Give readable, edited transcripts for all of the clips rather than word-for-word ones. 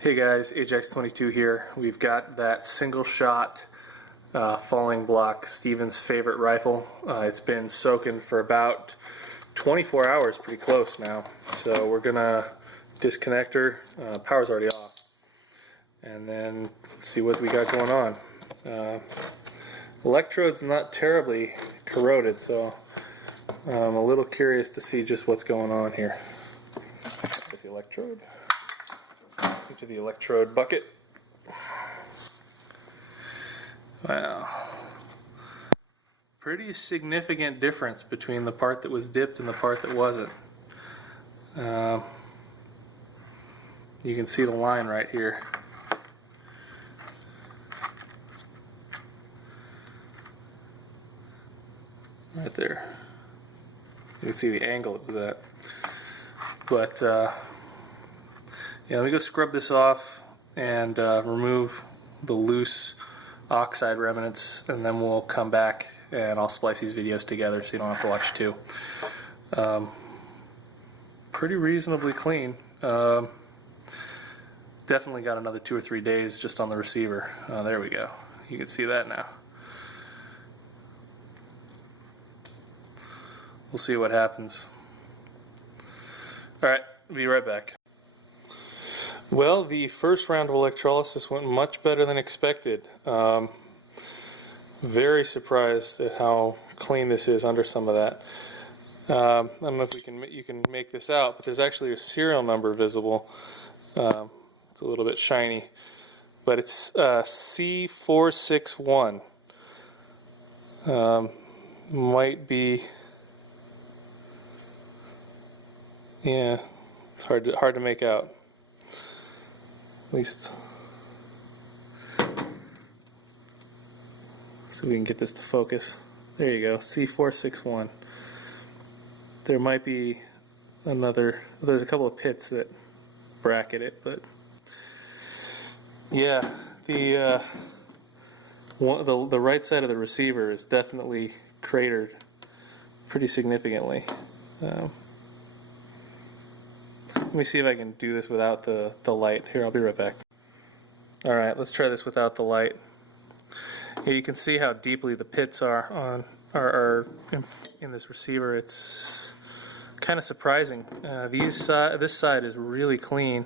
Hey guys, AJAX 22 here. We've got that single shot falling block, Steven's favorite rifle. It's been soaking for about 24 hours, pretty close now. So we're gonna disconnect her, power's already off, and then see what we got going on. Electrode's not terribly corroded, so I'm a little curious to see just what's going on here. With the electrode. Into the electrode bucket. Wow. Pretty significant difference between the part that was dipped and the part that wasn't. You can see the line right here. Right there. You can see the angle it was at. But yeah, let me go scrub this off and remove the loose oxide remnants, and then we'll come back and I'll splice these videos together so you don't have to watch two. Pretty reasonably clean. Definitely got another 2 or 3 days just on the receiver. There we go. You can see that now. We'll see what happens. Alright, be right back. Well, the first round of electrolysis went much better than expected. Very surprised at how clean this is under some of that. I don't know if you can make this out, but there's actually a serial number visible. It's a little bit shiny, but it's C461. Might be, yeah, it's hard to make out. At least, so we can get this to focus. There you go, C461. There might be another, there's a couple of pits that bracket it, but yeah, the right side of the receiver is definitely cratered pretty significantly. Let me see if I can do this without the light. Here, I'll be right back. Alright, let's try this without the light. Here you can see how deeply the pits are in this receiver. It's kind of surprising. This side is really clean,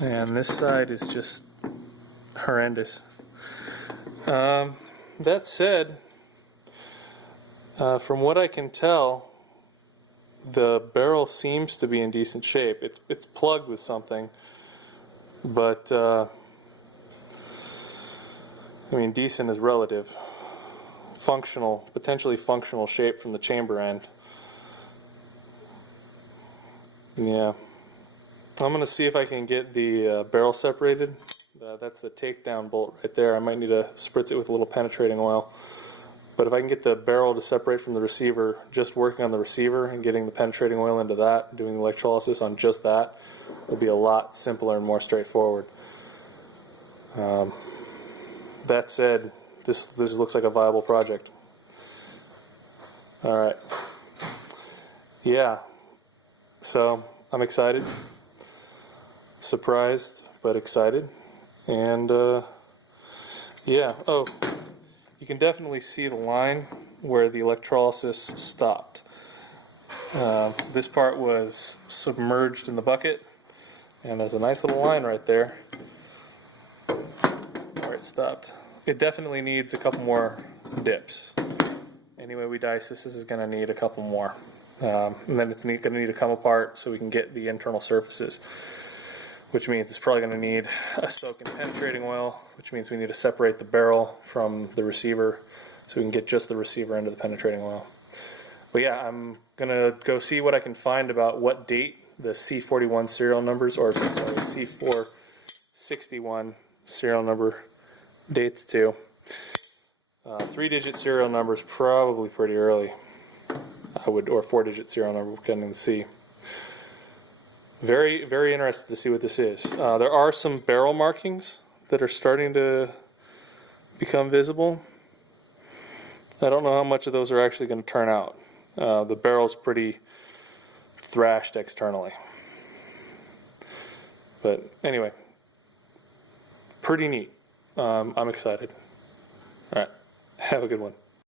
and this side is just horrendous. That said, from what I can tell, the barrel seems to be in decent shape. It's plugged with something, but I mean, decent is relative. Functional, potentially functional shape from the chamber end. Yeah, I'm gonna see if I can get the barrel separated. That's the takedown bolt right there. I might need to spritz it with a little penetrating oil. But if I can get the barrel to separate from the receiver, just working on the receiver and getting the penetrating oil into that, doing electrolysis on just that, will be a lot simpler and more straightforward. That said, this looks like a viable project. Alright. Yeah. So, I'm excited. Surprised, but excited. And, yeah. Oh. You can definitely see the line where the electrolysis stopped. This part was submerged in the bucket, and there's a nice little line right there where it stopped. It definitely needs a couple more dips. Anyway we dice this is going to need a couple more. And then it's going to need to come apart so we can get the internal surfaces, which means it's probably going to need a soak in penetrating oil, which means we need to separate the barrel from the receiver so we can get just the receiver into the penetrating oil. But yeah, I'm going to go see what I can find about what date the C41 serial numbers, or sorry, C461 serial number dates to. 3-digit serial number is probably pretty early, or 4-digit serial number, depending on the C. Very, very interested to see what this is. There are some barrel markings that are starting to become visible. I don't know how much of those are actually going to turn out. The barrel's pretty thrashed externally. But anyway, pretty neat. I'm excited. All right, have a good one.